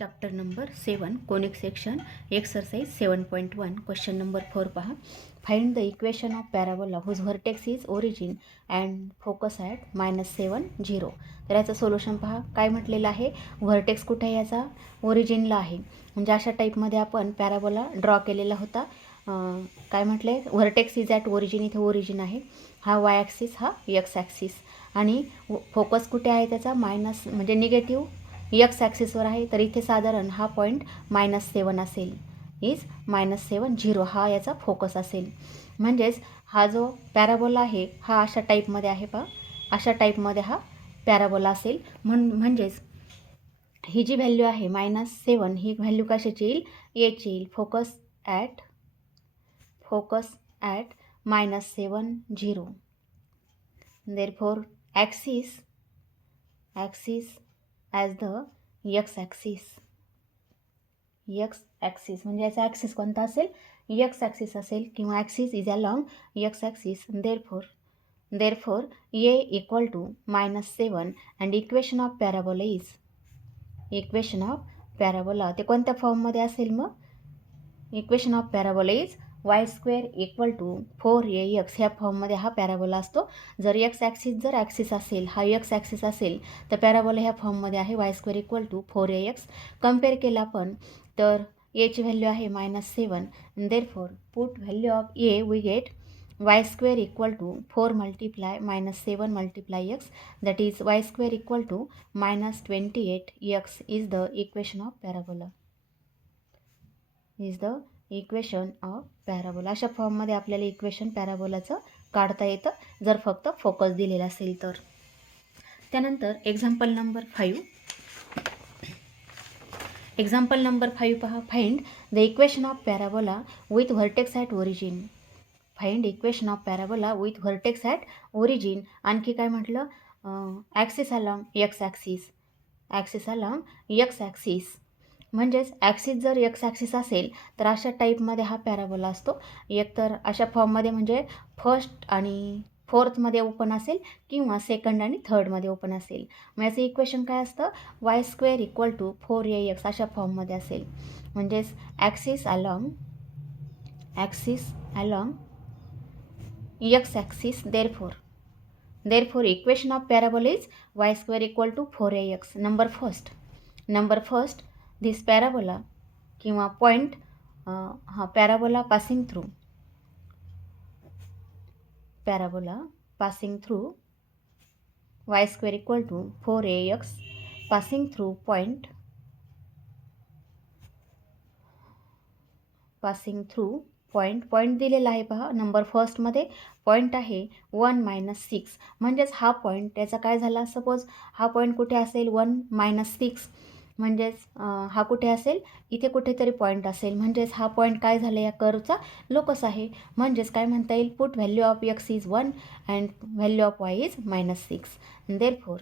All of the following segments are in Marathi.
Chapter number 7 conic section exercise 7.1 question number 4 पहा. Find the equation of parabola whose vertex is origin and focus at -7 0. तर याचं सोल्युशन पहा. काय म्हटलेलं आहे, व्हर्टेक्स कुठे आहे, याचा ओरिजिनला आहे. म्हणजे अशा टाईपमध्ये आपण पॅराबोला ड्रॉ केलेला होता. काय म्हटले, व्हर्टेक्स इज ॲट ओरिजिन, इथे ओरिजिन आहे. हा वाय ॲक्सिस, हा एक्स ॲक्सिस, आणि फोकस कुठे आहे त्याचा, मायनस म्हणजे निगेटिव्ह एक्स ॲक्सिसवर आहे. तर इथे साधारण हा पॉईंट -7 असेल, इज -7 0 हा याचा फोकस असेल. म्हणजेच हा जो पॅराबोला आहे हा अशा टाईपमध्ये आहे पहा, अशा टाईपमध्ये हा पॅराबोला असेल. म्हणजेच ही जी व्हॅल्यू आहे -7 ही व्हॅल्यू कशाची येईल, एची येईल. Focus at -7 0. Therefore axis as the X axis म्हणजे याचा ॲक्सिस कोणता असेल, एक्स ॲक्सिस असेल, किंवा axis is along X axis. Therefore A equal to -7 and equation of parabola ते कोणत्या फॉर्ममध्ये असेल, मग equation of parabola is y² equal to 4ax ह्या फॉर्ममध्ये हा पॅराबोला असतो. जर एक्स ॲक्सिस जर ॲक्सिस असेल, हा एक्स ॲक्सिस असेल, तर पॅराबोला ह्या फॉर्ममध्ये आहे y² equal to 4ax. Compare केला आपण तर एची व्हॅल्यू आहे -7. Therefore put value of A we get y² equal to 4 multiply -7 multiply x, that is y² equal to -28x is the equation of parabola. अशा फॉर्ममध्ये आपल्याला इक्वेशन पॅराबोलाचं काढता येतं, जर फक्त फोकस दिलेला असेल तर. त्यानंतर एक्झाम्पल नंबर 5 पहा. Find the equation of parabola with vertex at origin. आणखी काय म्हटलं, ॲक्सिस अलॉंग एक्स ॲक्सिस. म्हणजेच ॲक्सिस जर एक्स ॲक्सिस असेल तर अशा टाईपमध्ये हा पॅराबोला असतो. एकतर अशा फॉर्ममध्ये म्हणजे फर्स्ट आणि फोर्थमध्ये ओपन असेल, किंवा सेकंड आणि थर्डमध्ये ओपन असेल. मग याचं इक्वेशन काय असतं, y² इक्वल टू 4ax अशा फॉर्ममध्ये असेल. म्हणजेच axis along X axis. Therefore equation of parabola is y² equal to 4ax. Number first this parabola किंवा point, parabola passing through y² equal to 4ax passing through point दिलेला आहे पहा. नंबर फर्स्टमध्ये पॉईंट आहे 1 - 6. म्हणजेच हा पॉईंट त्याचा काय झाला, सपोज हा पॉईंट कुठे असेल 1 - 6, म्हणजेच हा कुठे असेल, इथे कुठेतरी पॉईंट असेल. म्हणजेच हा पॉईंट काय झाला, या कर्वचा लोकस आहे. म्हणजेच काय म्हणता येईल, put value of X is 1 and value of Y is -6. Therefore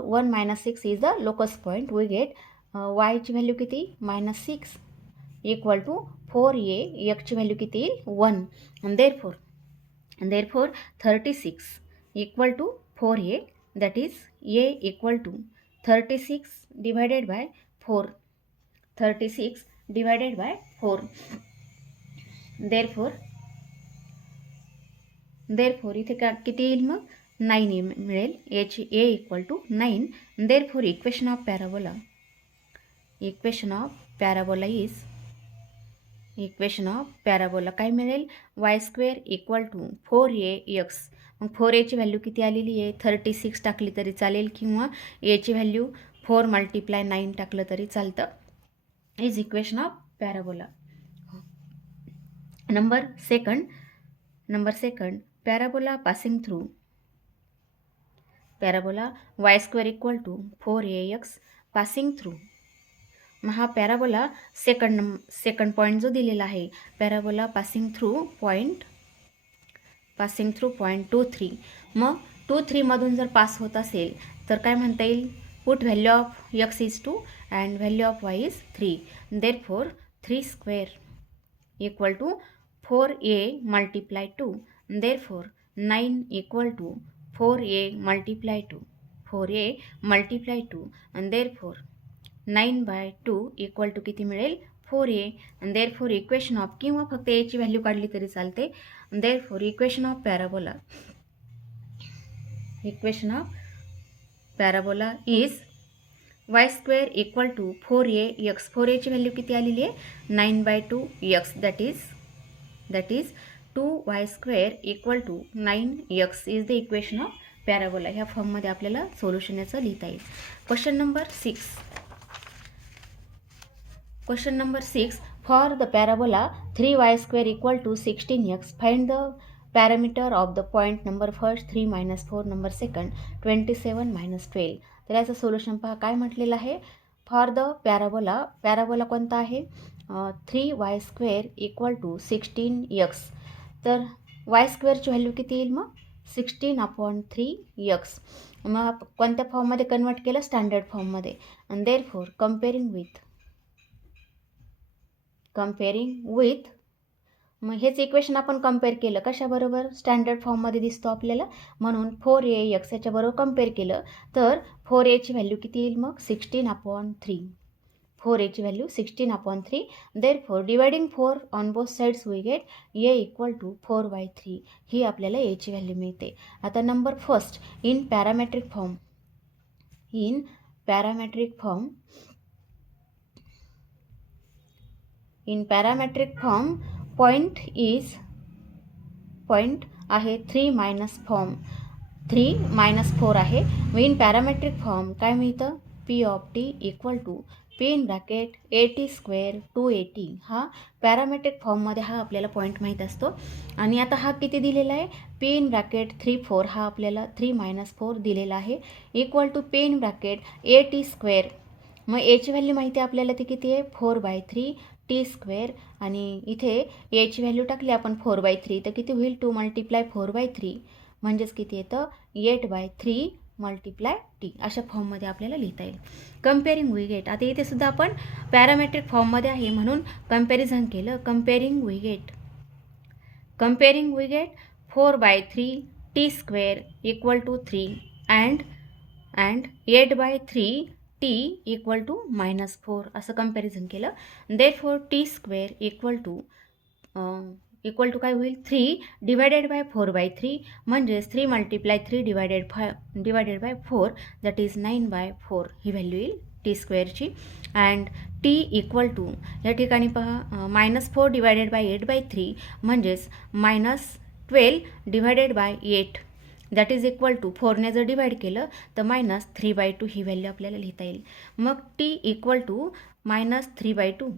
1 - 6 is the locus point. We get वायची व्हॅल्यू किती, -6 इक्वल टू 4a, एक्सची व्हॅल्यू किती, 1. Therefore 36 equal to 4a, that is a equal to 36 divided by 4. Therefore इथे किती येईल, मग 9 मिळेल. a equal to 9. Therefore equation of parabola काय मिळेल, y² इक्वल टू 4ax. मग 4aची व्हॅल्यू किती आलेली आहे, 36 टाकली तरी चालेल, किंवा aची व्हॅल्यू 4 × 9 टाकलं तरी चालतं. Is equation of parabola. Number second parabola passing through y² equal to 4ax passing through. मग हा पॅराबोला सेकंड पॉईंट जो दिलेला आहे, पॅराबोला पासिंग थ्रू पॉईंट 2, 3. मग 2, 3 मधून जर पास होत असेल तर काय म्हणता येईल, put value of X is 2 and value of Y is 3. Therefore 3² equal to 4a multiply 2. Therefore 9 equal to 4a multiply 2 and therefore 9/2 equal to किती मिळेल 4a. आणि देअरफॉर इक्वेशन ऑफ, किंवा फक्त एची व्हॅल्यू काढली तरी चालते. Therefore equation of parabola is y² equal to 4ax. 4aची व्हॅल्यू किती आलेली आहे 9/2x. That is 2y² equal to 9x is the equation of parabola. ह्या फॉर्ममध्ये आपल्याला सोल्युशन याचं लिहिता येईल. Question number 6 for the parabola 3y² equal to 16x find the parameter of the point number first 3 - 4 number second 27 - 12. तर याचं सोल्युशन पहा काय म्हटलेलं आहे. फॉर द पॅराबोला कोणता आहे 3y² इक्वल टू 16x. तर y² ची व्हॅल्यू किती येईल मग 16/3x. मग कोणत्या फॉर्ममध्ये कन्वर्ट केलं स्टँडर्ड फॉर्ममध्ये. आणि देअरफॉर कम्पेरिंग विथ मग हेच इक्वेशन आपण कम्पेअर केलं कशाबरोबर स्टँडर्ड फॉर्ममध्ये दिसतो आपल्याला, म्हणून 4ax याच्याबरोबर कम्पेअर केलं तर 4aची व्हॅल्यू किती येईल मग 16/3. 4aची value 16/3. Therefore dividing 4 on both sides we get a equal to 4/3. ही आपल्याला aची व्हॅल्यू मिळते. आता number first in parametric form point आहे 3 - 4 आहे. इन पॅरामेट्रिक फॉर्म काय मिळतं p of t equal to p in bracket at² 2at. हा पॅरामेट्रिक फॉर्ममध्ये हा आपल्याला पॉईंट माहीत असतो. आणि आता हा किती दिलेला आहे p इन ब्रॅकेट 3 4 हा आपल्याला 3 - 4 दिलेला आहे equal to p in bracket at². मग aची व्हॅल्यू माहिती आहे आपल्याला ती किती आहे 4/3 t². आणि इथे aची व्हॅल्यू टाकली आपण 4/3 तर किती होईल 2 × 4/3 म्हणजेच किती येतं 8/3 × t. अशा फॉर्ममध्ये आपल्याला लिहिता येईल. कम्पेअरिंग वी गेट, आता इथे सुद्धा आपण पॅरामेट्रिक फॉर्ममध्ये आहे म्हणून कम्पॅरिझन केलं. Comparing we get 4/3 t² equal to 3 and 8/3 t equal to -4 असं कम्पॅरिझन केलं. देअरफॉर t² इक्वल टू काय होईल 3 डिवायडेड बाय 4/3 म्हणजेच 3 × 3 divided by 4 that is 9/4 he value येईल t² ची. अँड t इक्वल टू या ठिकाणी पहा -4 डिवायडेड बाय 8/3 म्हणजेच -12 divided by 8 that is equal to 4ने जर डिवाइड केलं तर -3/2 ही व्हॅल्यू आपल्याला लिहिता येईल. मग t इक्वल टू -3/2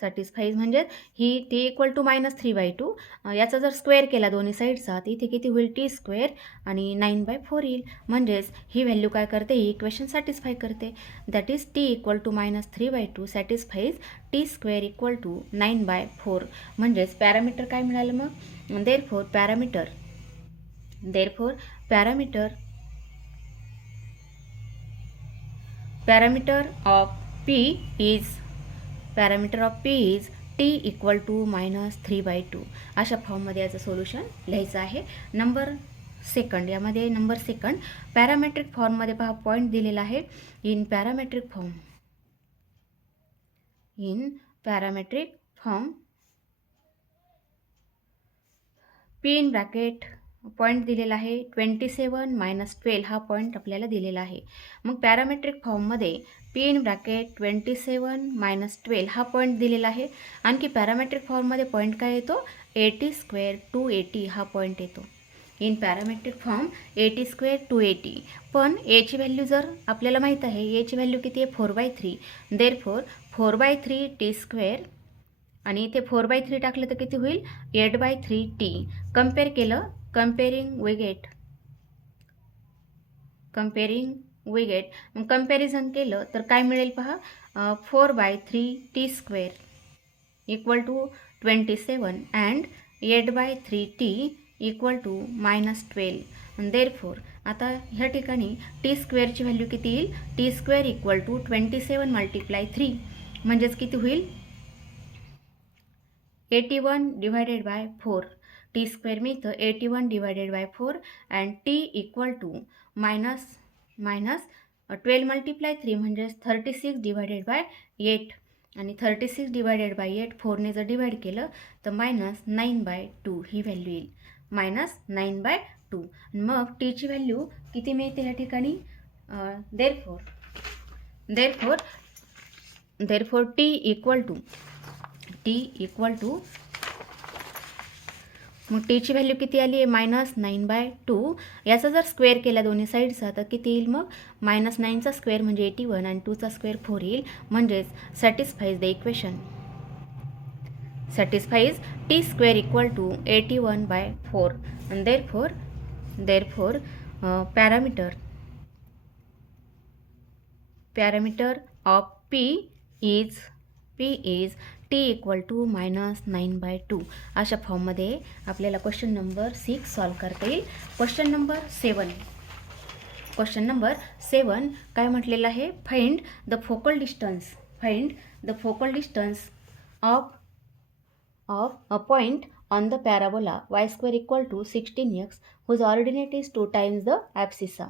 सॅटिस्फाईज म्हणजे ही t इक्वल टू -3/2 याचा जर स्क्वेअर केला दोन्ही साईडचा तर इथे किती होईल t² आणि 9/4 येईल. म्हणजेच ही व्हॅल्यू काय करते ही इक्वेशन सॅटिस्फाय करते. That is t equal to -3/2 satisfies t² equal to 9/4. म्हणजेच पॅरामीटर काय मिळालं मग therefore parameter of p is t equal to -3/2. अशा फॉर्ममध्ये याचं सोल्युशन लिहायचं आहे. नंबर सेकंड पॅरामेट्रिक फॉर्ममध्ये पहा पॉईंट दिलेला आहे. In parametric form p in bracket point दिलेला आहे 27 - 12 हा पॉईंट आपल्याला दिलेला आहे. मग पॅरामेट्रिक फॉर्ममध्ये p इन ब्रॅकेट 27 - 12 हा पॉईंट दिलेला आहे. आणखी पॅरामेट्रिक फॉर्ममध्ये पॉईंट काय येतो at² 2at हा पॉईंट येतो. In parametric form at² 2at. पण aची व्हॅल्यू जर आपल्याला माहीत आहे aची व्हॅल्यू किती आहे 4/3. देअरफॉर 4/3 t² आणि इथे 4/3 टाकलं तर किती होईल 8/3 t. कम्पेअर केलं कम्पेअरिंग वी गेट कम्पॅरिझन केलं तर काय मिळेल पहा 4/3 t² equal to 27 and 8/3 t equal to -12. Therefore आता ह्या ठिकाणी t² ची व्हॅल्यू किती येईल t² इक्वल टू 27 × 3 म्हणजेच किती होईल 81 divided by 4. t² T square मिळतं 81 divided by 4 and T equal to minus 12 multiply 3 म्हणजेच 36 डिवायडेड बाय 8 आणि 36 डिवायडेड बाय 8 4ने जर डिवाइड केलं तर -9/2 ही व्हॅल्यू येईल, -9/2. मग टीची व्हॅल्यू किती मिळते या ठिकाणी? देअरफॉर टी इक्वल टू मग टीची व्हॅल्यू किती आली आहे? -9/2. याचा जर स्क्वेअर केला दोन्ही साईडचा तर किती येईल? मग -9चा स्क्वेअर म्हणजे 81 आणि 2चा स्क्वेअर 4 येईल, म्हणजेच satisfies the equation, satisfies T square equal to 81/4. and therefore parameter of P is T equal to -9/2. अशा फॉर्ममध्ये आपल्याला क्वेश्चन नंबर 6 सॉल्व करता येईल. क्वेश्चन नंबर 7 काय म्हटलेलं आहे? Find the focal distance of a point on the parabola y² equal to 16x whose ordinate is 2 times the abscissa.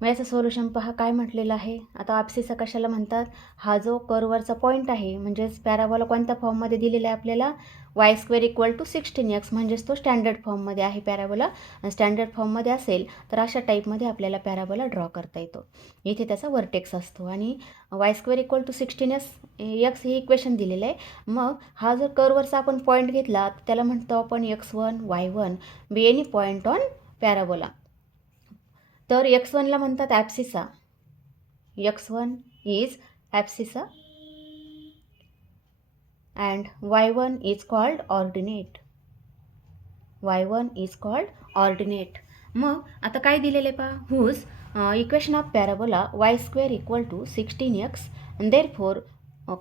मग याचं सोल्युशन पहा काय म्हटलेलं आहे. आता ॲब्सिसा कशाला म्हणतात? हा जो कर्ववरचा पॉईंट आहे, म्हणजेच पॅराबोला कोणत्या फॉर्ममध्ये दिलेला आहे आपल्याला? y² इक्वल टू 16x, म्हणजेच तो स्टँडर्ड फॉर्ममध्ये आहे पॅराबोला. स्टँडर्ड फॉर्ममध्ये असेल तर अशा टाईपमध्ये आपल्याला पॅराबोला ड्रॉ करता येतो. इथे त्याचा वर्टेक्स असतो आणि y² इक्वल टू 16x हे इक्वेशन दिलेलं आहे. मग हा जर कर्ववरचा आपण पॉईंट घेतला तर त्याला म्हणतो आपण x1, y1 be any point on parabola. तर x1ला म्हणतात abscissa, x1 is abscissa and y1 is called ordinate. मग आता काय दिलेले पहा? Whose equation of parabola y² equal to 16x. Therefore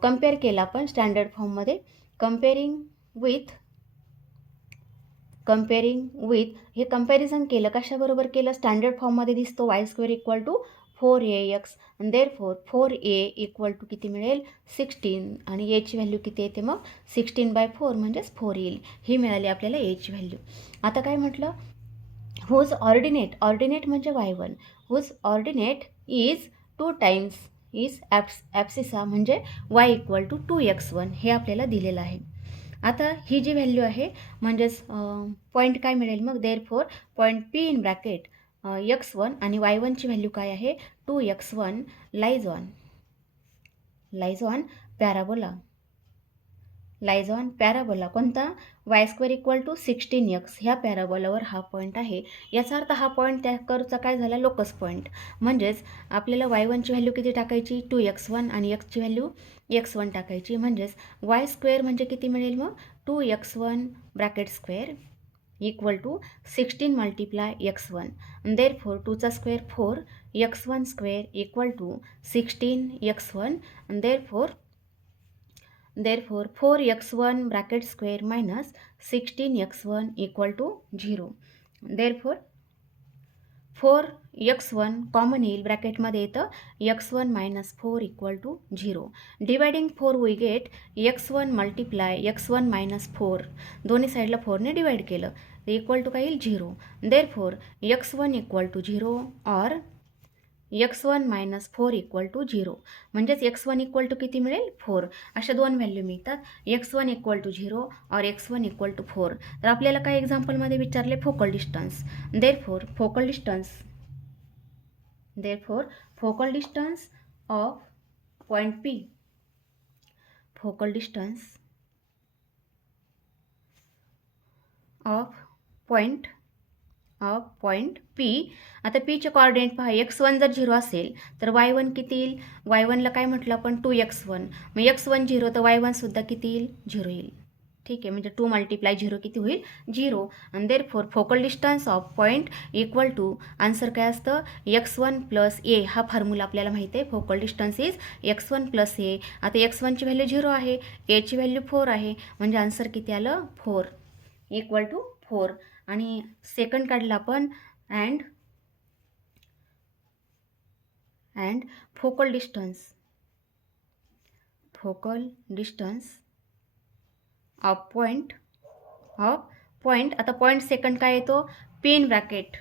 compare केला आपण स्टँडर्ड फॉर्ममध्ये. कम्पेअरिंग विथ हे कंपॅरिझन केलं, कशाबरोबर केलं? स्टँडर्ड फॉर्ममध्ये दिसतो y² equal to 4ax. Therefore 4a equal to किती मिळेल? 16 आणि एची व्हॅल्यू किती येते? मग 16/4 म्हणजेच 4 येईल. ही मिळाली आपल्याला एची व्हॅल्यू. आता काय म्हटलं? हुज ऑर्डिनेट म्हणजे y1, whose ordinate is 2 times is abscissa म्हणजे y इक्वल टू 2x1 हे आपल्याला दिलेलं आहे. आता ही जी व्हॅल्यू आहे म्हणजेच पॉईंट काय मिळेल मग? Therefore point P in bracket x1 आणि y1ची व्हॅल्यू काय आहे? 2x1 लाईज ऑन पॅराबोला कोणता? y² इक्वल टू 16x ह्या पॅराबोलावर हा पॉईंट आहे. याचा अर्थ हा पॉईंट त्या कर्वचा काय झाला? Locus point. म्हणजेच आपल्याला y1ची व्हॅल्यू किती टाकायची? 2x1 आणि xची व्हॅल्यू x1 टाकायची. म्हणजेच y² म्हणजे किती मिळेल मग? 2x1 bracket square equal to 16 multiply x1. Therefore 2चा square 4, x1 square equal to 16x1. Therefore 4x1 bracket square minus 16x1 equal to 0. Therefore 4x1 common येईल, ब्रॅकेटमध्ये येतं x1 minus 4 equal to 0. Dividing 4 we get x1 multiply x1 minus 4. दोन्ही साईडला 4ने डिवाइड केलं तर इक्वल टू काय येईल? 0. Therefore x1 equal to 0 or x1 minus 4 equal to 0. म्हणजेच x1 इक्वल टू किती मिळेल? 4. अशा दोन व्हॅल्यू मिळतात, x1 इक्वल टू 0 और x1 इक्वल टू 4. तर आपल्याला काय एक्झाम्पलमध्ये विचारले? Focal distance. Therefore focal distance of point P, focal distance of point P. आता Pचे कोऑर्डिनेट पहा, x1 जर 0 असेल तर y1 किती येईल? y1ला काय म्हटलं आपण? 2x1. मग x1 0 तर y1 सुद्धा किती येईल? 0 येईल. ठीक आहे, म्हणजे 2 मल्टिप्लाय 0 किती होईल? 0. आणि therefore focal distance of point equal to answer काय असतं? x1 plus a. हा फॉर्म्युला आपल्याला माहिती आहे. Focal distance is x1 plus a. आता x1ची व्हॅल्यू 0 आहे, aची व्हॅल्यू 4 आहे, म्हणजे आन्सर किती आलं? 4 इक्वल टू 4. आणि सेकंड काढला आपण and focal distance of point point, आता पॉईंट सेकंड काय येतो, पी इन ब्रॅकेट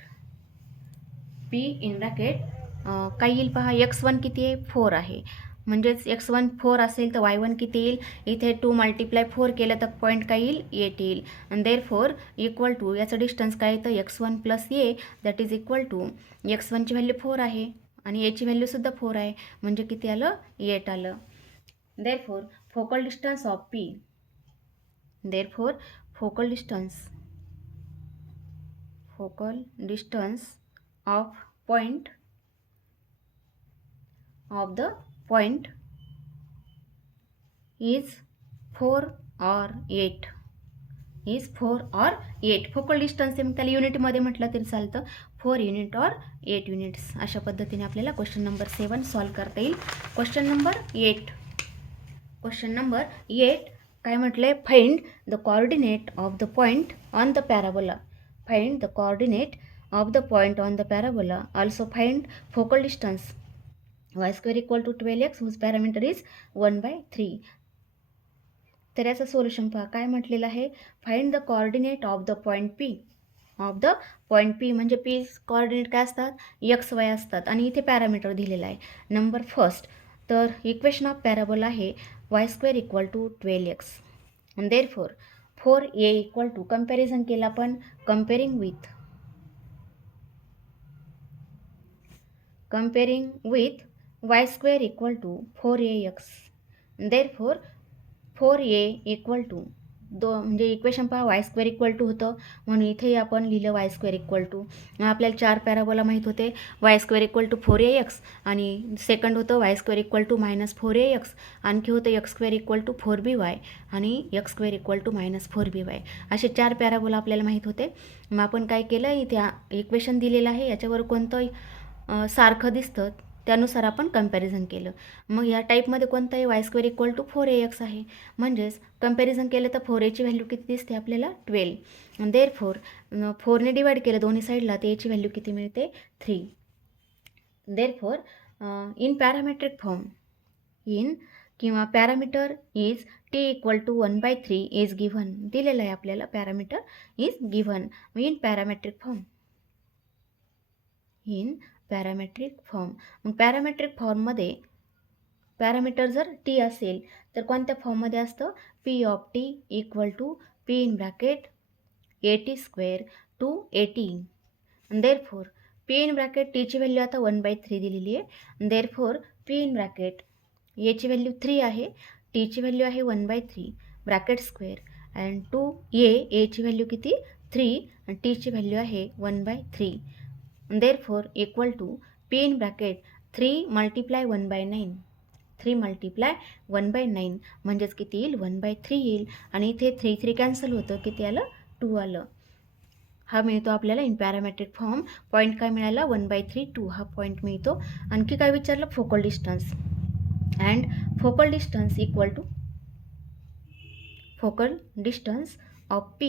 काय येईल पहा, x1 किती आहे, 4 आहे, म्हणजेच x1 4 असेल तर y1 किती येईल, इथे 2 × 4 केलं तर पॉईंट काय येईल, 8 येईल. आणि देअरफॉर इक्वल टू याचं डिस्टन्स काय येतं, x1 + a that is equal to x1ची व्हॅल्यू 4 आहे आणि a ची व्हॅल्यूसुद्धा 4 आहे, म्हणजे किती आलं, 8 आलं. Therefore focal distance of P, therefore focal distance of point of the point is 4 or 8, is 4 or 8. Focal distance आहे, मग त्याला युनिटमध्ये म्हटलं तरी चालतं, 4 युनिट और 8 युनिट्स. अशा पद्धतीने आपल्याला क्वेश्चन नंबर 7 सॉल्व करता येईल. क्वेश्चन नंबर 8 काय म्हटलंय, find the coordinate of the point on the parabola, find the coordinate of the point on the parabola, also find focal distance y square equal to 12x whose parameter is 1/3. तर याचं सोल्युशन पहा, काय म्हटलेलं आहे, find the coordinate of the point P, म्हणजे P कोऑर्डिनेट काय असतात, XY असतात आणि इथे पॅरामीटर दिलेला आहे. नंबर फर्स्ट, तर इक्वेशन ऑफ पॅराबोला आहे y square equal to 12x and therefore 4a equal to, comparison केलं आपण, comparing with y square equal to 4ax, therefore 4a equal to म्हणजे इक्वेशन पहा, y square equal to होतं, म्हणून इथेही आपण लिहिलं y square equal to. आपल्याला 4 पॅराबोला माहीत होते, y square equal to 4ax आणि सेकंड होतं y square equal to -4ax, आणखी होतं x square equal to 4by आणि x square equal to -4by. असे 4 पॅराबोला आपल्याला माहीत होते. मग आपण काय केलं, इथे इक्वेशन दिलेलं आहे, याच्यावर कोणतं सारखं दिसतं त्यानुसार आपण कंपॅरिझन केलं. मग या टाईपमध्ये कोणतं आहे, y square equal to 4ax आहे, म्हणजेच कंपॅरिझन केलं तर 4aची व्हॅल्यू किती दिसते आपल्याला, 12. देअरफॉर 4ने डिवाइड केलं दोन्ही साईडला, तर याची व्हॅल्यू किती मिळते, 3. देअरफॉर इन पॅरामेट्रिक फॉर्म, किंवा parameter is t equal to 1/3 is given, दिलेलं आहे आपल्याला, parameter is given. In parametric form, मग पॅरामेट्रिक फॉर्ममध्ये पॅरामीटर जर टी असेल तर कोणत्या फॉर्ममध्ये असतं, P of t equal to P in bracket 80² to 80. Therefore P in bracket टीची व्हॅल्यू आता 1/3 दिलेली आहे, देअरफॉर P in bracket याची व्हॅल्यू 3 आहे, टीची व्हॅल्यू आहे 1/3 ब्रॅकेट स्क्वेअर अँड 2a ची व्हॅल्यू किती, 3 आणि टीची व्हॅल्यू आहे 1/3. therefore equal to P in bracket 3 × 1/9, 3 × 1/9 म्हणजेच किती येईल, 1/3 येईल. आणि इथे 3 कॅन्सल होतं, किती आलं, 2 आलं. हा मिळतो आपल्याला इन पॅरामेट्रिक फॉर्म. पॉईंट काय मिळाला, 1/3 2 हा पॉईंट मिळतो. आणखी काय विचारलं, focal distance, and focal distance equal to focal distance of P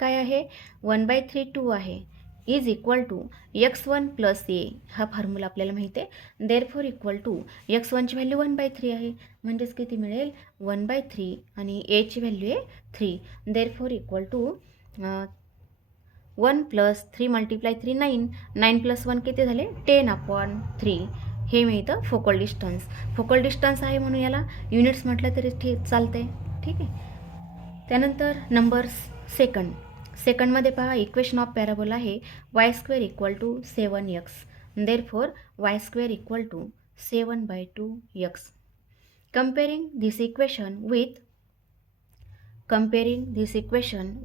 काय आहे, 1/3 2 आहे, is equal to x1 + a, हा फॉर्म्युला आपल्याला माहिती आहे. देअरफॉर इक्वल टू x1ची व्हॅल्यू 1/3 आहे, म्हणजेच किती मिळेल, 1/3 आणि a ची व्हॅल्यू आहे 3. देअरफॉर इक्वल टू 1 + 3 × 3 9, 9 + 1 किती झाले, 10/3. हे मिळतं फोकल डिस्टन्स आहे, म्हणून याला युनिट्स म्हटलं तरी चालतंय, ठीक आहे. त्यानंतर नंबर सेकंडमध्ये पहा, इक्वेशन ऑफ पॅराबोला आहे y square equal to 7x, therefore y square equal to 7/2x. comparing this equation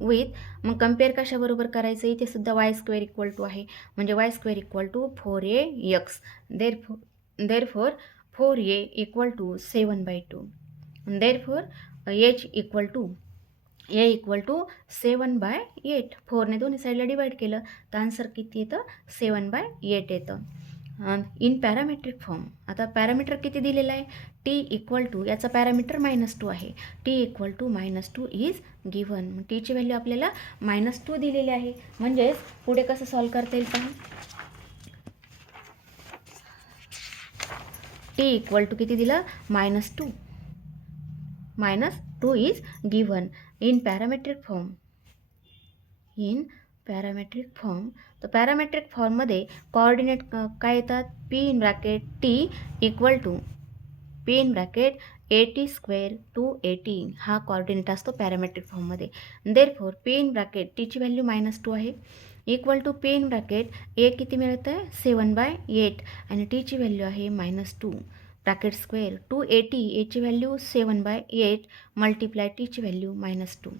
with, मग कम्पेअर कशाबरोबर करायचं, इथे सुद्धा y square equal to आहे, म्हणजे y square equal to 4ax, therefore 4a equal to 7/2, therefore a equal to 7/8. 4ने दोन्ही साईडला डिवाइड केलं तर आन्सर किती येतं, 7/8 येतं. इन पॅरामेट्रिक फॉर्म, आता पॅरामीटर किती दिलेलं आहे, t इक्वल टू, याचा पॅरामीटर -2 आहे, t equal to -2 is given. टीची व्हॅल्यू आपल्याला -2 दिलेली आहे, म्हणजेच पुढे कसं सॉल्व करता येईल पहा, t इक्वल टू किती दिलं, -2 is given. In parametric form तर पॅरामेट्रिक फॉर्ममध्ये कोऑर्डिनेट काय येतात, P in bracket T equal to P in bracket 80 square two 80 हा कोऑर्डिनेट असतो पॅरामेट्रिक फॉर्ममध्ये. देअरफॉर पी इन ब्रॅकेट टीची व्हॅल्यू -2 आहे equal to P in bracket A किती मिळतं आहे 7/8 आणि टीची व्हॅल्यू आहे -2 ब्रॅकेट स्क्वेअर 280 एची व्हॅल्यू 7/8 मल्टिप्लाय टीची value -2.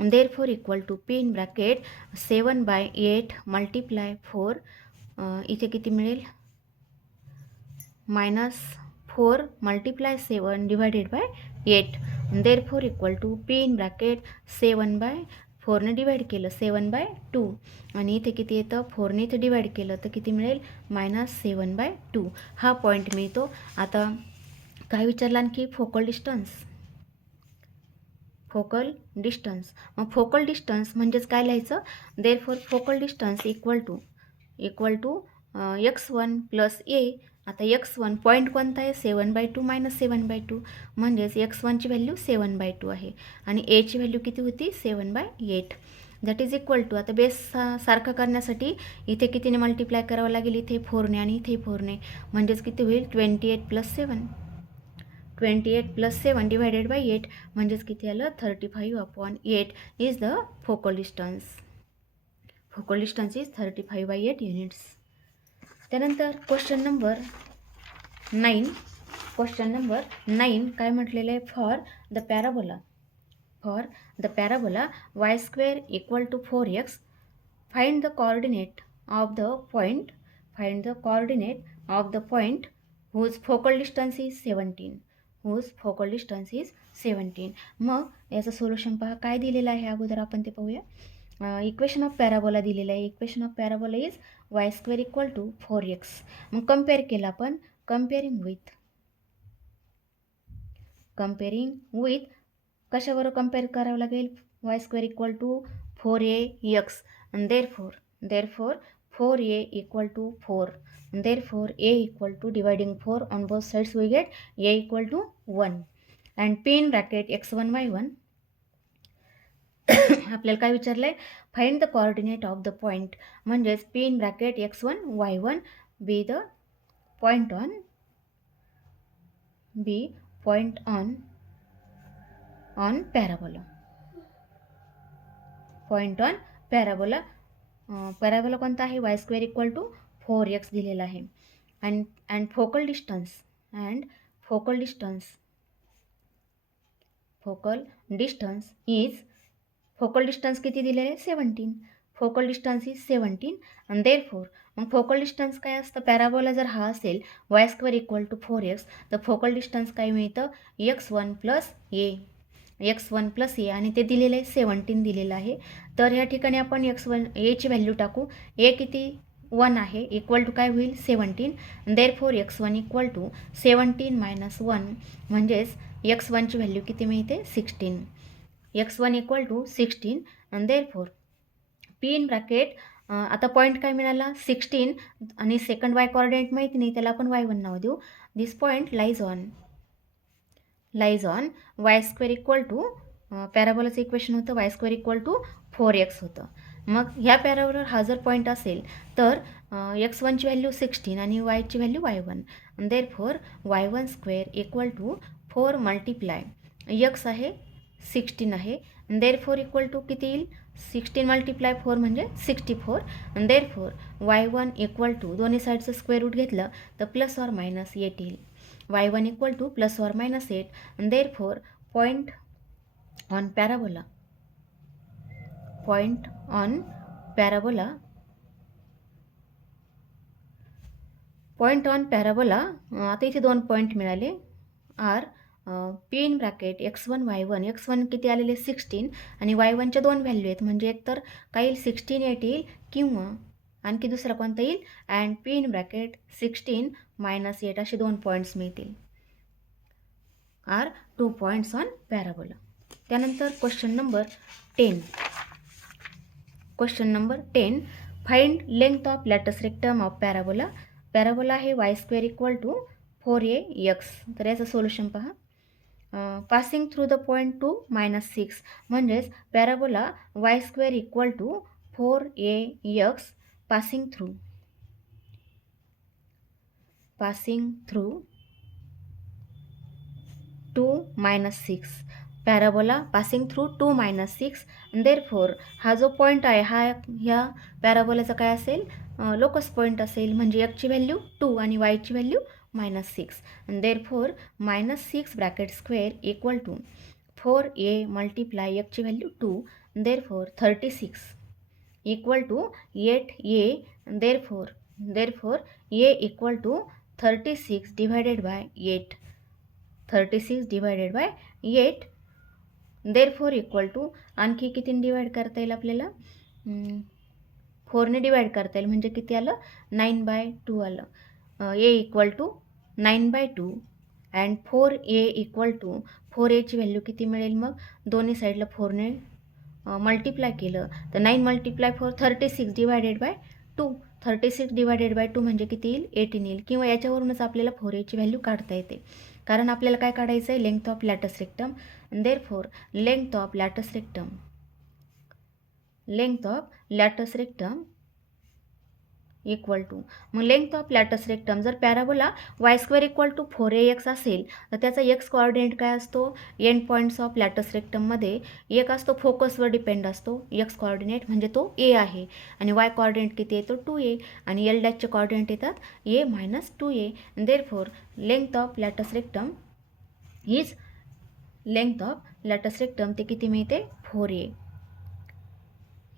Therefore equal to P in bracket 7/8 multiply 4 इथे किती मिळेल -4 multiply 7 divided by 8. Therefore equal to P in bracket 7/4ने डिवाइड केलं 7/2 आणि इथे किती येतं 4ने इथे डिवाइड केलं तर किती मिळेल -7/2 हा पॉईंट मिळतो. आता काय विचारलं आणखी फोकल डिस्टन्स. मग फोकल डिस्टन्स म्हणजेच काय लिहायचं, therefore focal distance equal to x1 plus A. आता x1 पॉईंट कोणता आहे 7/2 - 7/2 म्हणजेच x1ची व्हॅल्यू 7/2 आहे आणि एची व्हॅल्यू किती होती 7/8. दॅट इज इक्वल टू आता बेस सारखं करण्यासाठी इथे कितीने मल्टिप्लाय करावं लागेल, इथे 4ने आणि इथे 4ने म्हणजेच किती होईल 28 + 7 डिवायडेड बाय 8 म्हणजेच किती आलं 35/8 is the focal distance. Focal distance is 35/8 units. त्यानंतर क्वेश्चन नंबर 9 काय म्हटलेलं आहे, for the parabola y² equal to 4x find the coordinate of the point whose focal distance is 17. मग याचं सोल्युशन पहा काय दिलेलं आहे अगोदर आपण ते पाहूया. इक्वेशन ऑफ पॅराबोला दिलेलं आहे. Equation of parabola is y² equal to 4x. मग कंपेअर केलं आपण कंपेअरिंग विथ कशावर कंपेअर करावं लागेल y² equal to 4ax and therefore 4a equal to 4. Therefore a equal to dividing 4 on both sides we get a equal to 1 and p in bracket x1 y1 आपल्याला काय विचारलंय find the coordinate of the point म्हणजेच p in bracket x1 y1 be the point on parabola. Parabola कोणता आहे y² इक्वल टू 4x दिलेला आहे and focal distance किती दिलेले आहे 17. Focal distance is 17 and therefore मग फोकल डिस्टन्स काय असतं पॅराबोला जर हा असेल y² इक्वल टू 4x तर फोकल डिस्टन्स काय मिळतं x1 + a आणि ते दिलेलं आहे 17 दिलेलं आहे. तर या ठिकाणी आपण एची व्हॅल्यू टाकू. ए किती 1 आहे इक्वल टू काय होईल 17. देअरफॉर x1 इक्वल टू 17 - 1 म्हणजेच x1ची व्हॅल्यू किती मिळते 16. x1 इक्वल टू 16 आणि देअरफॉर पी इन ब्रॅकेट आता पॉईंट काय मिळाला 16 आणि सेकंड वाय कोऑर्डिनेट माहिती नाही त्याला आपण y1 नाव देऊ. This point lies on y² equal to पॅराबोलाचं इक्वेशन होतं y² इक्वल टू 4x होतं. मग ह्या पॅराबोलावर हा जर पॉईंट असेल तर x1ची व्हॅल्यू 16 आणि yची value y1. Therefore y1² equal to 4 multiply x आहे 16 आहे. देअरफॉर इक्वल टू किती येईल 16 × 4 म्हणजे 64. देअरफॉर y1 इक्वल टू दोन्ही साईडचं स्क्वेअर रूट घेतलं तर +or -8 येईल. y1 equal to +or -8. Therefore point on parabola आता इथे 2 पॉईंट मिळाले R P in bracket x1 y1 x1 किती आलेले 16 आणि y1च्या 2 व्हॅल्यू आहेत म्हणजे एकतर काय येईल 16 8 येईल किंवा आणखी दुसरा कोणता येईल अँड पी इन ब्रॅकेट 16 - 8 असे 2 पॉईंट्स मिळतील. Are 2 points on parabola. त्यानंतर question number 10 find length of latus rectum of parabola. Parabola आहे y² इक्वल टू 4ax. तर याचं सोल्युशन पहा. पासिंग थ्रू द पॉईंट 2 -6 म्हणजेच parabola y² equal to 4ax passing through 2 -6 parabola passing through 2 -6 therefore हा जो पॉईंट आहे हा ह्या पॅराबोलाचा काय असेल लोकस पॉईंट असेल म्हणजे एक्सची व्हॅल्यू 2 आणि वायची value -6 therefore -6 bracket square equal to 4a multiply एक्सची value 2 therefore 36 equal to 8a therefore a equal to 36 divided by 8 36 divided by 8 therefore equal to आणखी किती डिवाइड करता येईल आपल्याला 4ने डिवाइड करता येईल म्हणजे किती आलं 9/2 आलं a equal to 9/2 and 4a equal to 4aची व्हॅल्यू किती मिळेल मग दोन्ही साईडला 4ने मल्टिप्लाय केलं तर 9 multiply 4 36 divided bye 2 36 divided bye 2 म्हणजे किती येईल 18 येईल किंवा याच्यावरूनच आपल्याला 4aची व्हॅल्यू काढता येते कारण आपल्याला काय काढायचं आहे length of latus rectum therefore length of latus rectum equal to मग लेंथ ऑफ लॅटस रेक्टम जर parabola y² equal to 4ax असेल तर त्याचा एक्स कोऑर्डिनेट काय असतो एंड पॉईंट्स ऑफ लॅटस रेक्टममध्ये एक असतो फोकसवर डिपेंड असतो एक्स कोऑर्डिनेट म्हणजे तो a आहे आणि y कोऑर्डिनेट किती येतो 2a आणि l डॅशचे कोऑर्डिनेट येतात a - 2a therefore length of latus rectum ते किती मिळते 4a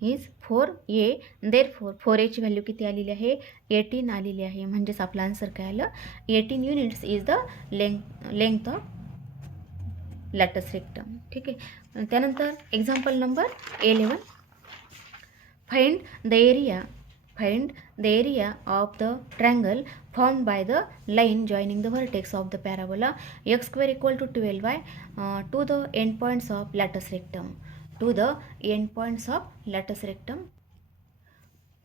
is 4a therefore 4aची value किती आलेली आहे 18 आलेली आहे म्हणजेच आपला आन्सर काय आलं 18 units is the length of latus rectum ठीक आहे त्यानंतर example number 11 find the area of the triangle formed by the line joining the vertex of the parabola x² equal to 12y to the endpoints of lattice rectum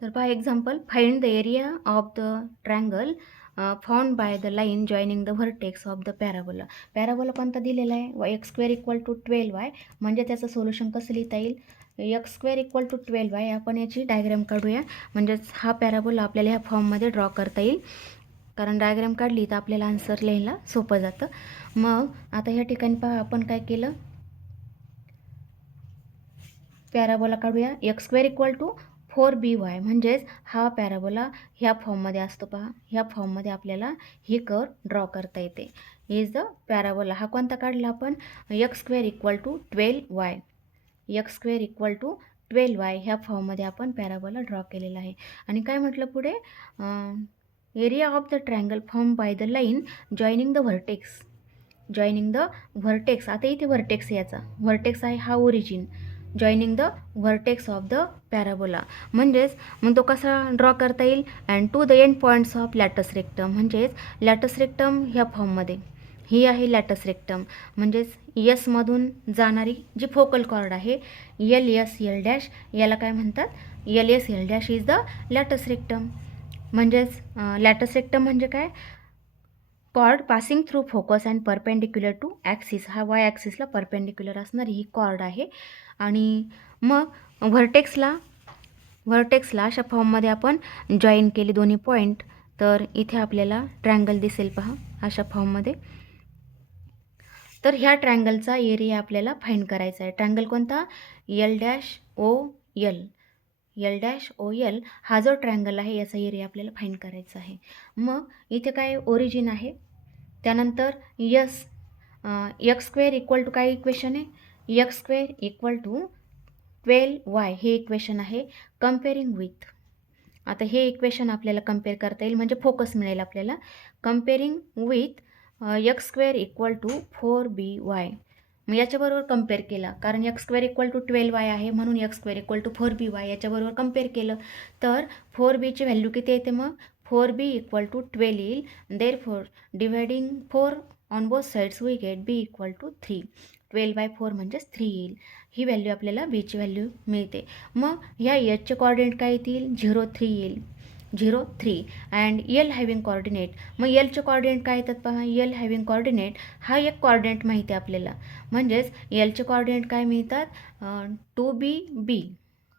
तर पहा example find the area of the triangle found by the line joining the vertex of the parabola कोणता दिलेला आहे x² इक्वल टू 12y म्हणजे त्याचं सोल्युशन कसं लिहिता येईल x² इक्वल टू 12y आपण याची डायग्राम काढूया म्हणजेच हा पॅराबोला आपल्याला ह्या फॉर्ममध्ये ड्रॉ करता येईल कारण डायग्राम काढली तर आपल्याला आन्सर लिहायला सोपं जातं मग आता ह्या ठिकाणी पहा आपण काय केलं पॅराबोला काढूया x² इक्वल टू 4by म्हणजेच हा पॅराबोला ह्या फॉर्ममध्ये असतो पहा ह्या फॉर्ममध्ये आपल्याला ही कर्व ड्रॉ करता येते इज द पॅराबोला हा कोणता काढला आपण x² इक्वल टू 12y ह्या फॉर्ममध्ये आपण पॅराबोला ड्रॉ केलेला आहे आणि काय म्हटलं पुढे area of the triangle form by the line joining the vertex आता इथे व्हर्टेक्स याचा व्हर्टेक्स आहे हा origin joining the vertex of the parabola म्हणजेच मग तो कसा ड्रॉ करता येईल and to the end points of latus rectum म्हणजेच लॅटस रेक्टम ह्या फॉर्ममध्ये ही आहे लॅटस रेक्टम म्हणजेच यसमधून जाणारी जी फोकल कॉर्ड आहे L डॅश याला काय म्हणतात L dash is the latus rectum म्हणजेच लॅटस रेक्टम म्हणजे काय chord passing through focus and perpendicular to axis हा वाय ॲक्सिसला परपेंडिक्युलर असणारी ही कॉर्ड आहे आणि मग व्हर्टेक्सला अशा फॉर्ममध्ये आपण जॉईन केले दोन्ही पॉईंट तर इथे आपल्याला ट्रायंगल दिसेल पहा अशा फॉर्ममध्ये तर ह्या ट्रायंगलचा एरिया आपल्याला फाइंड करायचा आहे ट्रायंगल कोणता L डॅश ओ एल हा जो ट्रायंगल आहे याचा एरिया आपल्याला फाइंड करायचा आहे मग इथे काय ओरिजिन आहे त्यानंतर x² इक्वल टू काय इक्वेशन आहे x² इक्वल टू 12y हे इक्वेशन आहे कम्पेअरिंग विथ आता हे इक्वेशन आपल्याला कम्पेअर करता येईल म्हणजे फोकस मिळेल आपल्याला comparing with x² equal to 4by मग याच्याबरोबर कम्पेअर केला कारण x² इक्वल टू 12y आहे म्हणून x² equal to 4by याच्याबरोबर compare केलं तर 4bची व्हॅल्यू किती येते मग 4b इक्वल टू 12 येईल therefore dividing 4 on both sides we get b equal to 3 12/4 म्हणजेच 3 येईल ही व्हॅल्यू आपल्याला बीची व्हॅल्यू मिळते मग ह्या एचचे कोऑर्डिनेट काय येतील 0 3 येईल 0.03 अँड यल हॅविंग कॉर्डिनेट. मग यलचे कॉर्डिनेट काय येतात पहा. यल हॅविंग कॉर्डिनेट हा एक कॉर्डिनेट माहिती आहे आपल्याला, म्हणजेच यलचे कॉर्डिनेट काय मिळतात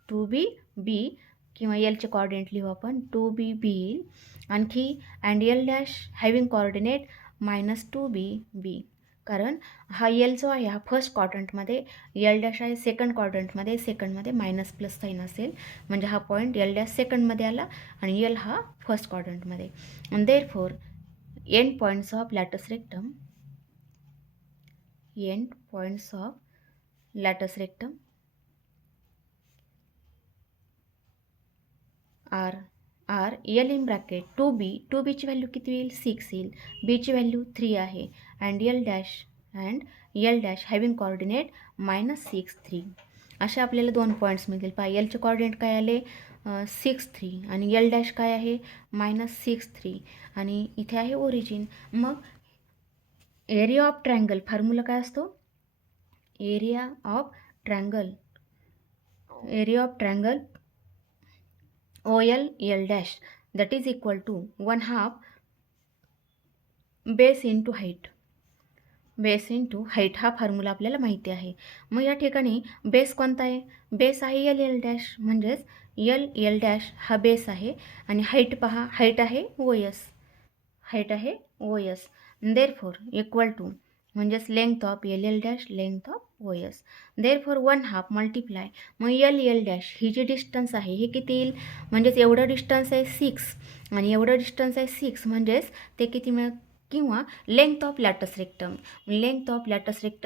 2b किंवा यलचे कॉर्डिनेट लिहू आपण 2b आणखी and L dash having coordinate -2b. कारण हा यल जो आहे हा फर्स्ट क्वाड्रंटमध्ये, यल डॅश आहे सेकंड क्वाड्रंटमध्ये, सेकंडमध्ये मायनस प्लस साईन असेल, म्हणजे हा पॉईंट यल डॅश सेकंडमध्ये आला आणि यल हा फर्स्ट क्वाड्रंटमध्ये. And therefore end points of latus rectum are यल इन ब्रॅकेट 2b ची व्हॅल्यू किती येईल 6 येईल, b ची व्हॅल्यू 3 आहे and L dash having coordinate -6 3. असे आपल्याला 2 पॉईंट्स मिळतील पहा. यलचे कॉर्डिनेट काय आले 6 3 आणि यल डॅश काय आहे -6 3 आणि इथे आहे ओरिजिन. मग एरिया ऑफ ट्रायंगल फॉर्म्युला काय असतो, area of triangle OL L dash that is equal to 1/2 base into height हा फॉर्म्युला आपल्याला माहिती आहे. मग या ठिकाणी बेस कोणता आहे, बेस आहे यल डॅश, म्हणजेच यल डॅश हा बेस आहे आणि हाईट पहा, हाईट आहे OS. देअरफॉर इक्वल टू म्हणजेच length of L dash length of OS. Therefore 1/2 multiply मग यल डॅश ही जी डिस्टन्स आहे हे किती येईल, म्हणजेच एवढं डिस्टन्स आहे 6 आणि एवढं डिस्टन्स आहे 6 म्हणजेच ते किती मिळेल, किंवा लेंथ ऑफ लॅटस रेक्टम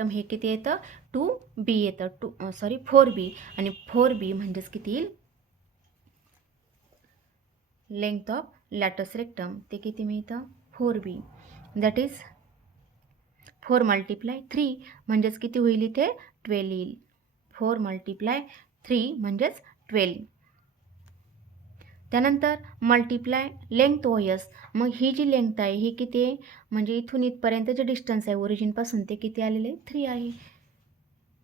हे किती येतं 2b येतं 4b आणि 4b म्हणजेच किती येईल, लेंथ ऑफ लॅटस रेक्टम ते किती मिळतं 4b. दॅट इज 4 × 3 म्हणजेच किती होईल इथे 12 येईल. 4 × 3 म्हणजेच 12. त्यानंतर मल्टिप्लाय लेंथ OS. मग ही जी लेंथ आहे ही किती आहे, म्हणजे इथून इथपर्यंत जे डिस्टन्स आहे ओरिजिनपासून ते किती आलेले 3 आहे.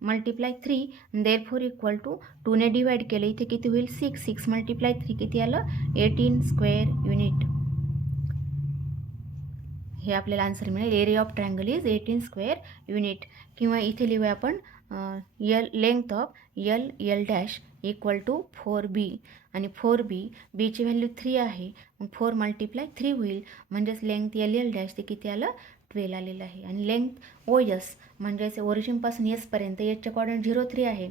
मल्टिप्लाय 3 देअरफॉर इक्वल टू 2 ने डिवाइड केलं इथे किती होईल 6 × 3 किती आलं 18 स्क्वेअर युनिट. हे आपल्याला आन्सर मिळेल. Area of triangle is 18 square unit. किंवा इथे लिहूया आपण length of L dash equal to 4b आणि 4b ची व्हॅल्यू 3 आहे, मग 4 × 3 होईल, म्हणजेच लेंथ यल डॅश ते किती आलं 12 आलेलं आहे. आणि लेंथ OS म्हणजेच ओरिजिनपासून एसपर्यंत एचचे कॉर्डिनेट 0.3 आहे,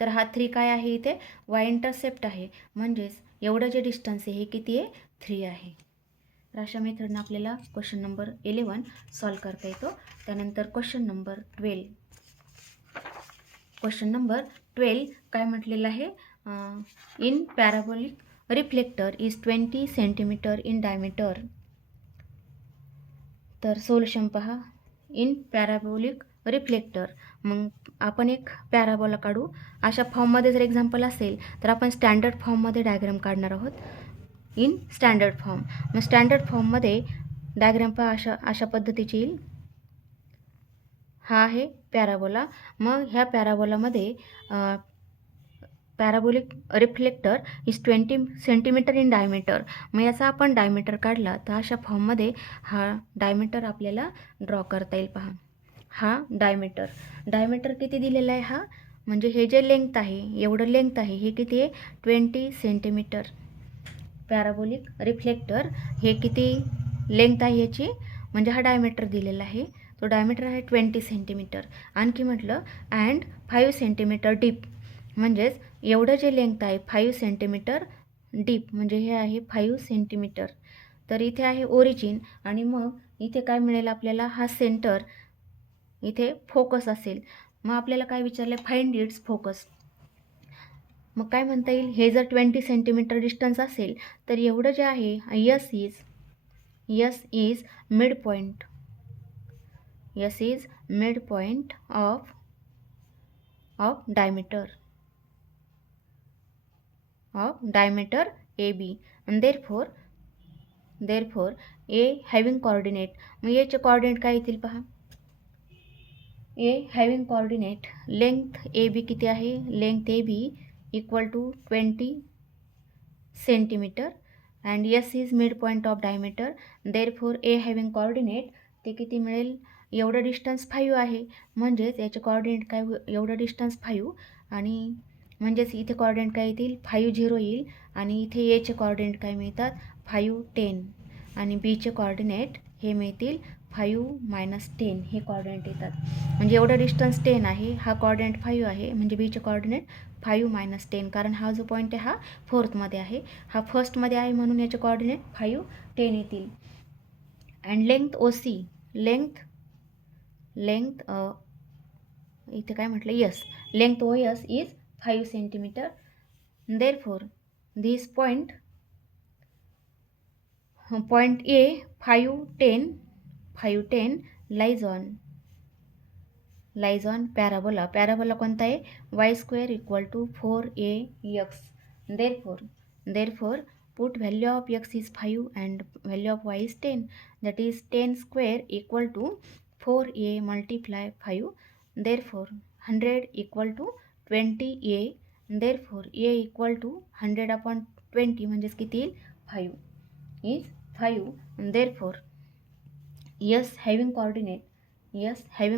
तर हा 3 काय आहे इथे वाय इंटरसेप्ट आहे, म्हणजेच एवढं जे डिस्टन्स आहे हे किती आहे 3 आहे. तर अशा मेथडनं आपल्याला क्वेश्चन नंबर 11 सॉल्व करता येतो. त्यानंतर क्वेश्चन नंबर 12 काय म्हटलेलं आहे, in parabolic reflector is 20 centimetre in diameter. तर सोल्युशन पहा, इन पॅराबोलिक रिफ्लेक्टर. मग आपण एक पॅराबोला काढू. अशा फॉर्ममध्ये जर एक्झाम्पल असेल तर आपण स्टँडर्ड फॉर्ममध्ये डायग्राम काढणार आहोत. In standard form. मग स्टँडर्ड फॉर्ममध्ये डायग्राम पहा अशा पद्धतीची येईल. हा आहे पॅराबोला. मग ह्या पॅराबोलामध्ये parabolic reflector is 20 centimetre in diameter. मग याचा आपण डायमीटर काढला तर अशा फॉर्ममध्ये हा डायमीटर आपल्याला ड्रॉ करता येईल. पहा हा डायमीटर किती दिलेला आहे, हा म्हणजे हे जे लेंथ आहे एवढं लेंथ आहे हे किती आहे 20 सेंटीमीटर. पॅराबोलिक रिफ्लेक्टर हे किती लेंथ आहे याची, म्हणजे हा डायमीटर दिलेला आहे, तो डायमीटर आहे 20 सेंटीमीटर. आणखी म्हटलं अँड 5 सेंटीमीटर डीप, म्हणजेच एवढं जे लेंथ आहे 5 सेंटीमीटर डीप, म्हणजे हे आहे 5 सेंटीमीटर. तर इथे आहे ओरिजिन आणि मग इथे काय मिळेल आपल्याला, हा सेंटर इथे फोकस असेल. मग आपल्याला काय विचारलं फाइंड इट्स फोकस. मग काय म्हणता येईल, हे जर 20 सेंटीमीटर डिस्टन्स असेल तर एवढं जे आहे yes is mid point of diameter AB. and therefore A having coordinate. मग याचे कोऑर्डिनेट काय येतील पहा, A having coordinate length AB किती आहे, length AB equal to 20 centimetre and S is mid point of diameter. Therefore A having coordinate, ते किती मिळेल, एवढं डिस्टन्स 5 आहे, म्हणजेच याचे कोऑर्डिनेट काय एवढं डिस्टन्स 5, आणि म्हणजेच इथे कोऑर्डिनेट काय येतील 5 0 येईल, आणि इथे एचे कोऑर्डिनेट काय मिळतात 5 10, आणि बीचे कोऑर्डिनेट हे मिळतील 5 - 10 हे कोऑर्डिनेट येतात. म्हणजे एवढं डिस्टन्स 10 आहे, हा कोऑर्डिनेट 5 आहे, म्हणजे बीचे कोऑर्डिनेट 5 - 10, कारण हा जो पॉईंट आहे हा फोर्थमध्ये आहे, हा फर्स्टमध्ये आहे, म्हणून याचे कोऑर्डिनेट 5 10 येतील. And length O C, length इथे काय म्हटलं, yes, length O S is 5 centimetre. Therefore this point A 5 10 lies on parabola. Parabola कोणता आहे, y² = 4ax. Therefore put value of x is 5 and value of y is 10. That is 10² = 4a multiply 5. Therefore 100 = 20a. Therefore a = 100/20 म्हणजेच किती येईल 5 is 5. Therefore S having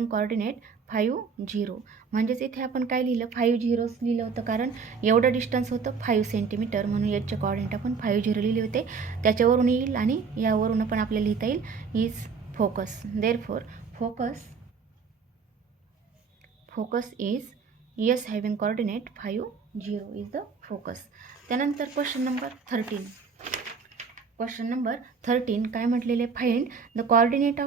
coordinate 5 0. म्हणजेच इथे आपण काय लिहिलं 5 zeros लिहिलं होतं, कारण एवढं डिस्टन्स होतं 5 सेंटीमीटर, म्हणून याचे कोऑर्डिनेट आपण 5 0 लिहिले होते. त्याच्यावरून येईल आणि यावरून पण आपल्याला लिहिता येईल is focus. Therefore focus is S having coordinate 5 0 is the focus. त्यानंतर क्वेश्चन नंबर 13 काय म्हटलेले, find the coordinate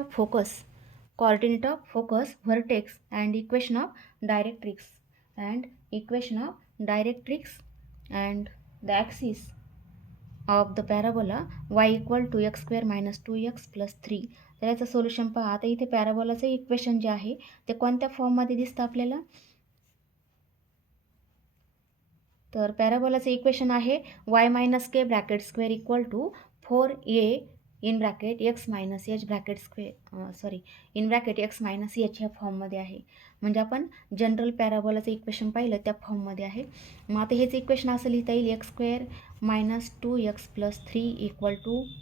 of focus vertex and equation of directrix and the axis of the parabola y = x² - 2x + 3. तर याचं सोल्युशन पहा. आता इथे पॅराबोलाचं इक्वेशन जे आहे ते कोणत्या फॉर्ममध्ये दिसतं आपल्याला, तर पॅराबोलाचं इक्वेशन आहे y - k (² = 4a x - h ह्या फॉर्ममध्ये आहे. म्हणजे आपण जनरल पॅराबोलाचं इक्वेशन पाहिलं त्या फॉर्ममध्ये आहे. मग आता हेच इक्वेशन असं लिहिता येईल x² - 2x + 3 =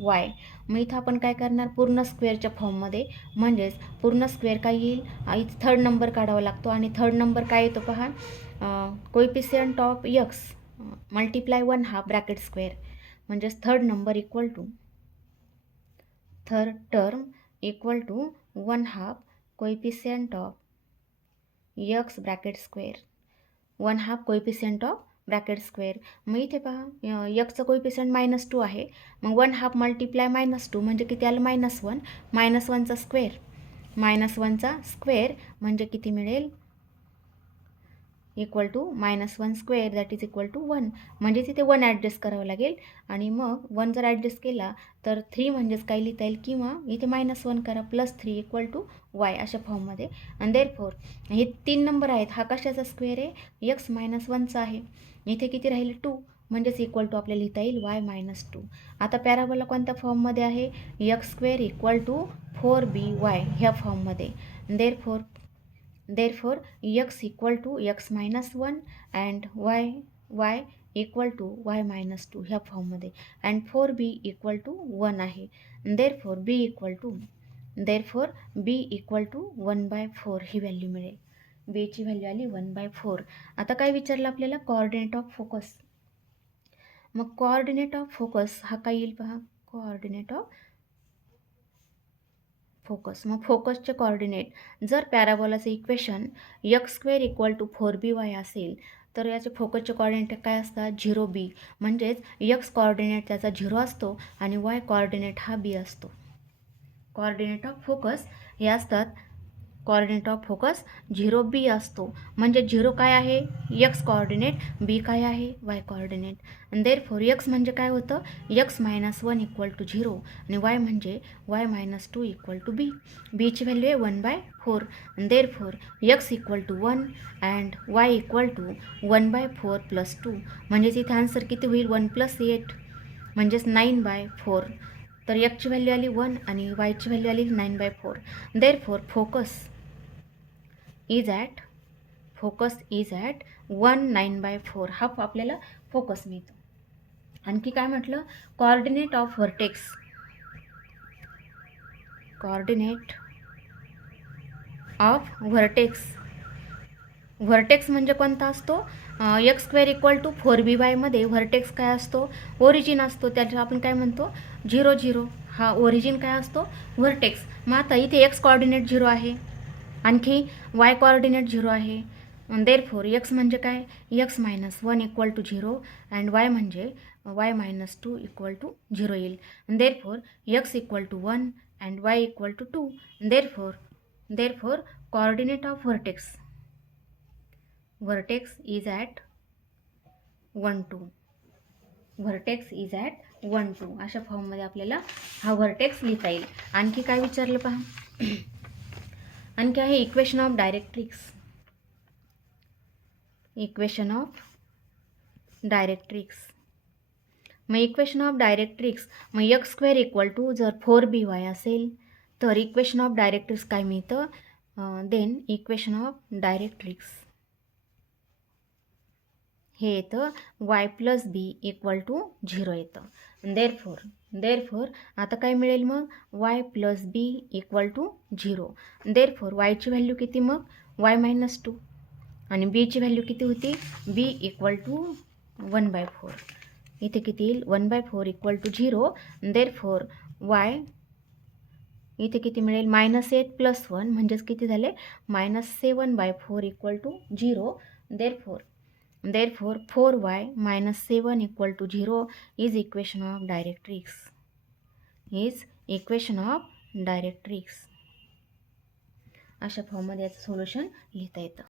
y. मग इथं आपण काय करणार, पूर्ण स्क्वेअरच्या फॉर्ममध्ये, म्हणजेच पूर्ण स्क्वेअर काय येईल, इथं थर्ड नंबर काढावा लागतो, आणि थर्ड नंबर काय येतो पहा, कोएफिशियंट ऑफ x मल्टिप्लाय 1/2 म्हणजेच third term equal to 1/2 coefficient of x (² 1/2 coefficient of (²). मग इथे पहा x चं कोएफिशियंट -2 आहे, मग 1/2 मल्टिप्लाय -2 म्हणजे किती आलं -1. -1चा स्क्वेअर म्हणजे किती मिळेल, equal to -1² that is equal to 1. म्हणजे तिथे 1 ॲडजस्ट करावं लागेल, आणि मग 1 जर ॲडजस्ट केला तर 3 म्हणजेच काय लिहिता येईल, किंवा इथे -1 करा +3 = y अशा फॉर्ममध्ये. आणि देअरफॉर हे 3 नंबर आहेत, हा कशाचा स्क्वेअर आहे, x - 1चा आहे. इथे किती राहिले 2, म्हणजेच इक्वल टू आपल्याला लिहिता येईल y - 2. आता पॅराबोला कोणत्या फॉर्ममध्ये आहे, x² = 4by ह्या फॉर्ममध्ये. Therefore x = x - 1 and y = y - 2 ह्या फॉर्ममध्ये, अँड 4b = 1 आहे. Therefore b = 1/4 ही व्हॅल्यू मिळेल. बीची व्हॅल्यू आली 1/4. आता काय विचारलं आपल्याला, कोऑर्डिनेट ऑफ फोकस. मग कोऑर्डिनेट ऑफ फोकस हा काय येईल पहा, कोऑर्डिनेट ऑफ फोकस. मग फोकसचे कोऑर्डिनेट, जर पॅराबोलाचं इक्वेशन x² = 4by असेल, तर याचे फोकसचे कोऑर्डिनेट काय असतात 0b. म्हणजेच x कोऑर्डिनेट त्याचा 0 असतो आणि y कोऑर्डिनेट हा b असतो. कोऑर्डिनेट ऑफ फोकस हे असतात, कोऑर्डिनेट ऑफ फोकस 0b असतो. म्हणजे 0 काय आहे x कोऑर्डिनेट, b काय आहे y कोऑर्डिनेट. आणि देअरफॉर x म्हणजे काय होतं, x - 1 = 0, आणि y म्हणजे y - 2 = b. बीची व्हॅल्यू आहे 1/4. Therefore x = 1 and y = 1/4 + 2. म्हणजेच इथे आन्सर किती होईल, 1 + 8 म्हणजेच 9/4. तर x ची व्हॅल्यू आली 1 आणि y ची व्हॅल्यू आली 9/4. देअरफॉर फोकस इज ॲट 1 9/4 हा आपल्याला फोकस मिळतो. आणखी काय म्हटलं, coordinate of vertex, coordinate of vertex, vertex म्हणजे कोणता असतो, x square equal to 4by मध्ये व्हर्टेक्स काय असतो, ओरिजिन असतो, त्याच्या आपण काय म्हणतो 0 0, हा ओरिजिन काय असतो व्हर्टेक्स. मग आता इथे एक्स कोऑर्डिनेट 0 आहे, आणखी वाय कोऑर्डिनेट 0 आहे, देअरफॉर एक्स म्हणजे काय, x minus 1 equal to 0 and y म्हणजे वाय मायनस 2 इक्वल टू 0 येईल. Therefore x equal to 1 and y equal to 2. Therefore coordinate of vertex, vertex is at 1 2, vertex is at 1 2 अशा फॉर्ममध्ये आपल्याला हा व्हर्टेक्स लिहिता येईल. आणखी काय विचारलं पहा, आणखी आहे equation of directrix, equation of directrix. मग इक्वेशन ऑफ डायरेक्ट्रिक्स, मग एक्स स्क्वेअर इक्वल टू जर 4by असेल तर इक्वेशन ऑफ डायरेक्ट्रिक्स काय मिळतं, देन इक्वेशन ऑफ डायरेक्ट्रिक्स हे येतं y plus b equal to 0 येतं. देअरफॉर आता काय मिळेल मग, y plus b equal to 0. Therefore वायची व्हॅल्यू किती मग, वाय मायनस 2, आणि बीची व्हॅल्यू किती होती, बी इक्वल टू 1/4. इथे किती येईल 1/4 इक्वल टू 0. देअरफॉर वाय इथे किती मिळेल, -8 + 1 म्हणजेच किती झाले -7/4 equal to 0. Therefore 4y minus 7 equal to 0 is equation of directrix. अशा फॉर्ममध्ये याचं सोल्युशन लिहिता येतं.